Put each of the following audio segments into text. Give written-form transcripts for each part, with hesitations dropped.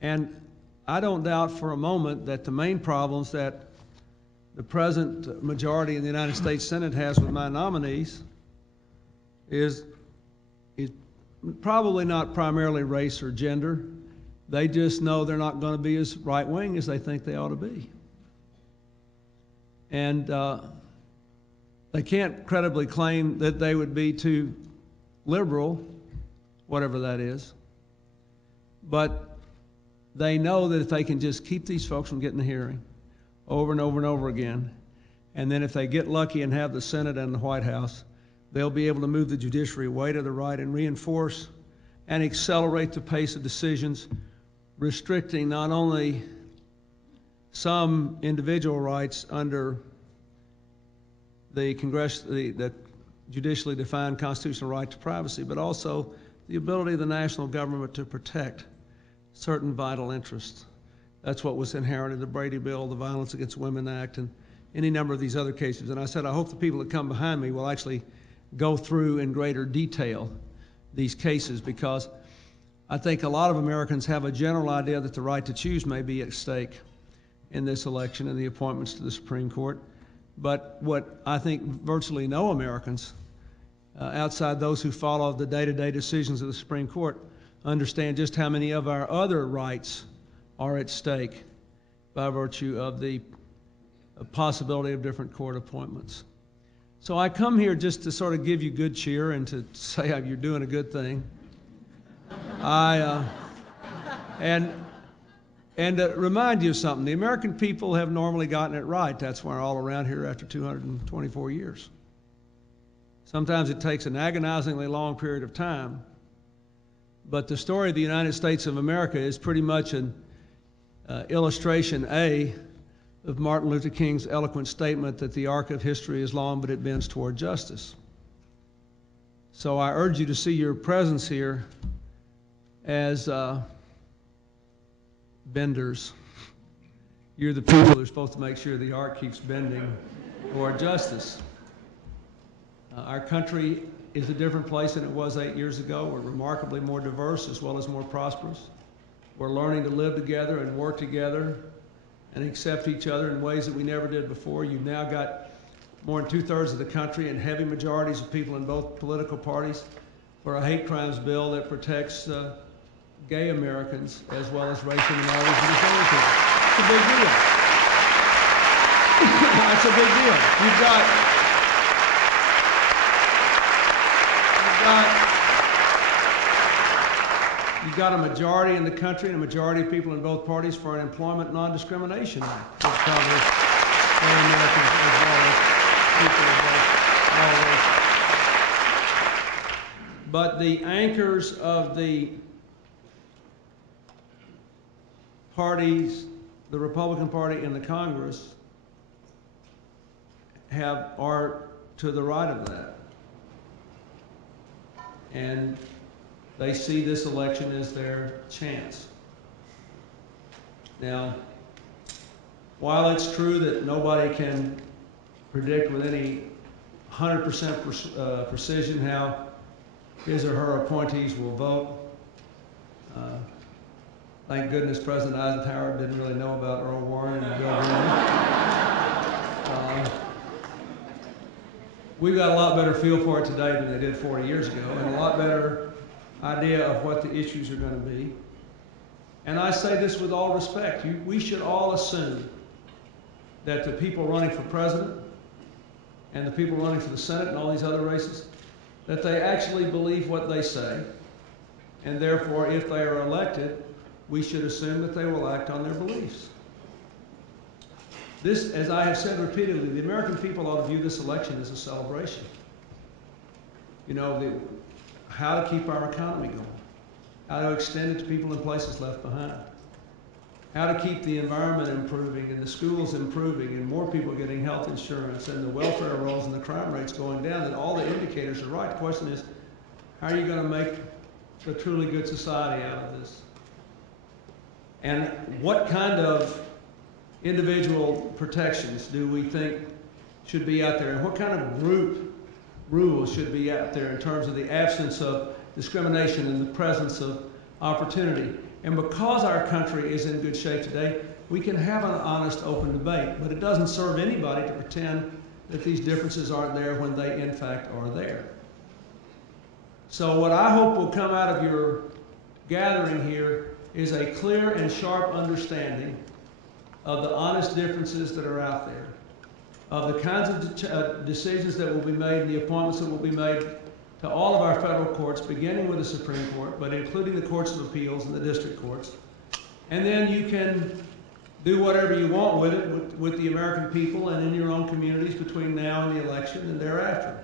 And I don't doubt for a moment that the main problems that the present majority in the United States Senate has with my nominees is probably not primarily race or gender. They just know they're not going to be as right-wing as they think they ought to be. And they can't credibly claim that they would be too liberal, whatever that is. But they know that if they can just keep these folks from getting a hearing over and over and over again, and then if they get lucky and have the Senate and the White House, they'll be able to move the judiciary way to the right and reinforce and accelerate the pace of decisions, restricting not only some individual rights under the judicially defined constitutional right to privacy, but also the ability of the national government to protect certain vital interests. That's what was inherent in the Brady Bill, the Violence Against Women Act, and any number of these other cases. And I said, I hope the people that come behind me will actually go through in greater detail these cases, because I think a lot of Americans have a general idea that the right to choose may be at stake in this election and the appointments to the Supreme Court. But what I think virtually no Americans, outside those who follow the day-to-day decisions of the Supreme Court, understand just how many of our other rights are at stake by virtue of the possibility of different court appointments. So I come here just to sort of give you good cheer and to say you're doing a good thing. And to remind you of something, the American people have normally gotten it right. That's why we're all around here after 224 years. Sometimes it takes an agonizingly long period of time, but the story of the United States of America is pretty much an illustration A of Martin Luther King's eloquent statement that the arc of history is long, but it bends toward justice. So I urge you to see your presence here as benders. You're the people who are supposed to make sure the arc keeps bending toward justice. Our country is a different place than it was 8 years ago. We're remarkably more diverse as well as more prosperous. We're learning to live together and work together and accept each other in ways that we never did before. You've now got more than 2/3 of the country and heavy majorities of people in both political parties for a hate crimes bill that protects gay Americans as well as racial minorities and disabled people. It's a big deal. That's a big deal. You've got a majority in the country and a majority of people in both parties for an employment non-discrimination act that covers gay Americans as well as people of both all races. But the anchors of the parties, the Republican Party in the Congress, are to the right of that. And they see this election as their chance. Now, while it's true that nobody can predict with any 100% precision how his or her appointees will vote, thank goodness President Eisenhower didn't really know about Earl Warren and Bill Clinton. We've got a lot better feel for it today than they did 40 years ago, and a lot better idea of what the issues are going to be. And I say this with all respect. We should all assume that the people running for president and the people running for the Senate and all these other races, that they actually believe what they say, and therefore, if they are elected, we should assume that they will act on their beliefs. This, as I have said repeatedly, the American people ought to view this election as a celebration. You know, how to keep our economy going, how to extend it to people in places left behind, how to keep the environment improving and the schools improving and more people getting health insurance and the welfare rolls and the crime rates going down, and all the indicators are right. The question is, how are you going to make a truly good society out of this? And what kind of individual protections do we think should be out there? And what kind of group rules should be out there in terms of the absence of discrimination and the presence of opportunity? And because our country is in good shape today, we can have an honest, open debate, but it doesn't serve anybody to pretend that these differences aren't there when they, in fact, are there. So what I hope will come out of your gathering here is a clear and sharp understanding of the honest differences that are out there, of the kinds of decisions that will be made and the appointments that will be made to all of our federal courts, beginning with the Supreme Court, but including the courts of appeals and the district courts. And then you can do whatever you want with it, with the American people and in your own communities between now and the election and thereafter.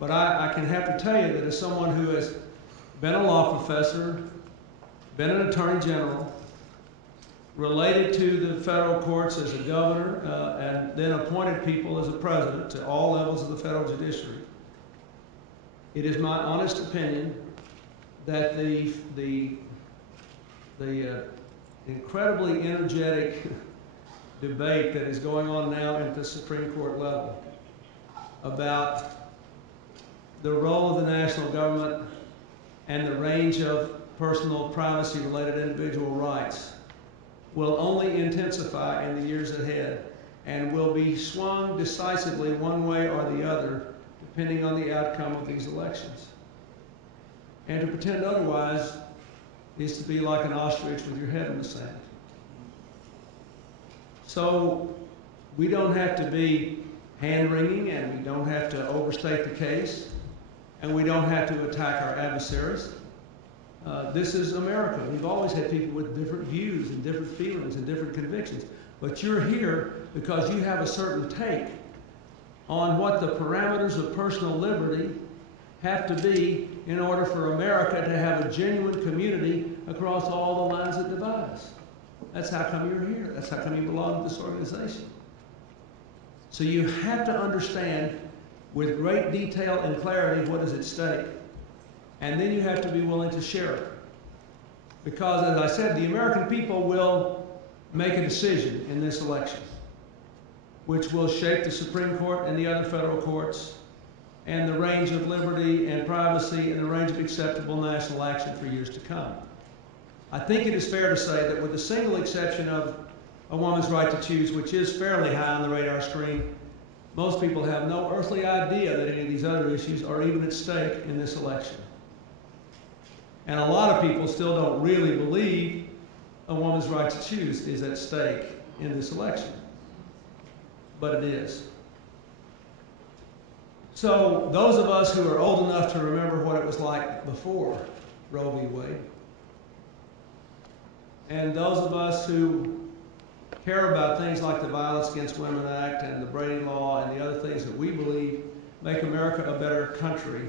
But I can have to tell you that as someone who has been a law professor, been an attorney general, related to the federal courts as a governor, and then appointed people as a president to all levels of the federal judiciary, it is my honest opinion that the incredibly energetic debate that is going on now at the Supreme Court level about the role of the national government and the range of personal privacy-related individual rights will only intensify in the years ahead and will be swung decisively one way or the other depending on the outcome of these elections. And to pretend otherwise is to be like an ostrich with your head in the sand. So we don't have to be hand-wringing, and we don't have to overstate the case, and we don't have to attack our adversaries. This is America. We've always had people with different views and different feelings and different convictions. But you're here because you have a certain take on what the parameters of personal liberty have to be in order for America to have a genuine community across all the lines that divide us. That's how come you're here. That's how come you belong to this organization. So you have to understand with great detail and clarity what is at stake. And then you have to be willing to share it. Because, as I said, the American people will make a decision in this election, which will shape the Supreme Court and the other federal courts, and the range of liberty and privacy and the range of acceptable national action for years to come. I think it is fair to say that with the single exception of a woman's right to choose, which is fairly high on the radar screen, most people have no earthly idea that any of these other issues are even at stake in this election. And a lot of people still don't really believe a woman's right to choose is at stake in this election. But it is. So those of us who are old enough to remember what it was like before Roe v. Wade, and those of us who care about things like the Violence Against Women Act and the Brady Law and the other things that we believe make America a better country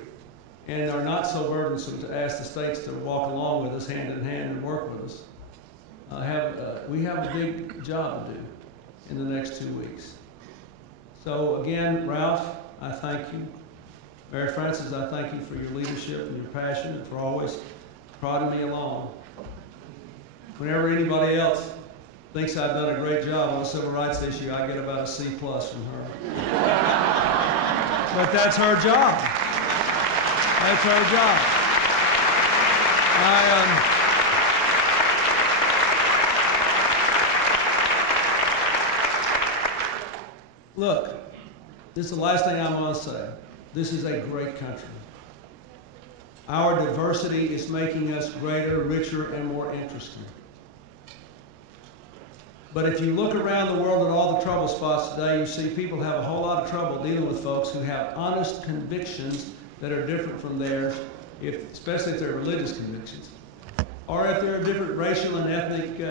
and are not so burdensome to ask the states to walk along with us hand in hand and work with us, we have a big job to do in the next 2 weeks. So again, Ralph, I thank you. Mary Frances, I thank you for your leadership and your passion and for always prodding me along. Whenever anybody else thinks I've done a great job on a civil rights issue, I get about a C+ from her. But that's her job. That's her job. Look, this is the last thing I'm going to say. This is a great country. Our diversity is making us greater, richer, and more interesting. But if you look around the world at all the trouble spots today, you see people have a whole lot of trouble dealing with folks who have honest convictions that are different from theirs, especially if they're religious convictions, or if they're different racial and ethnic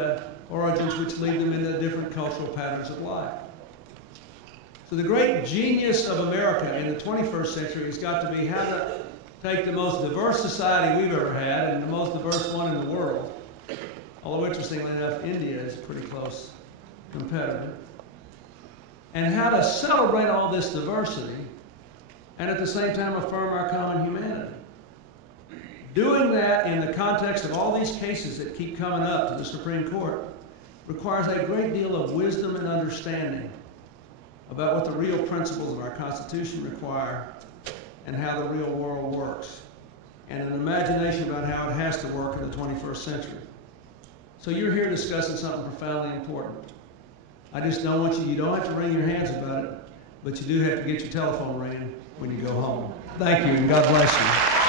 origins which lead them into different cultural patterns of life. So the great genius of America in the 21st century has got to be how to take the most diverse society we've ever had and the most diverse one in the world, although interestingly enough, India is a pretty close competitor, and how to celebrate all this diversity and at the same time affirm our common humanity. Doing that in the context of all these cases that keep coming up to the Supreme Court requires a great deal of wisdom and understanding about what the real principles of our Constitution require and how the real world works, and an imagination about how it has to work in the 21st century. So you're here discussing something profoundly important. I just don't want you don't have to wring your hands about it, but you do have to get your telephone ringing when you go home. Thank you, and God bless you.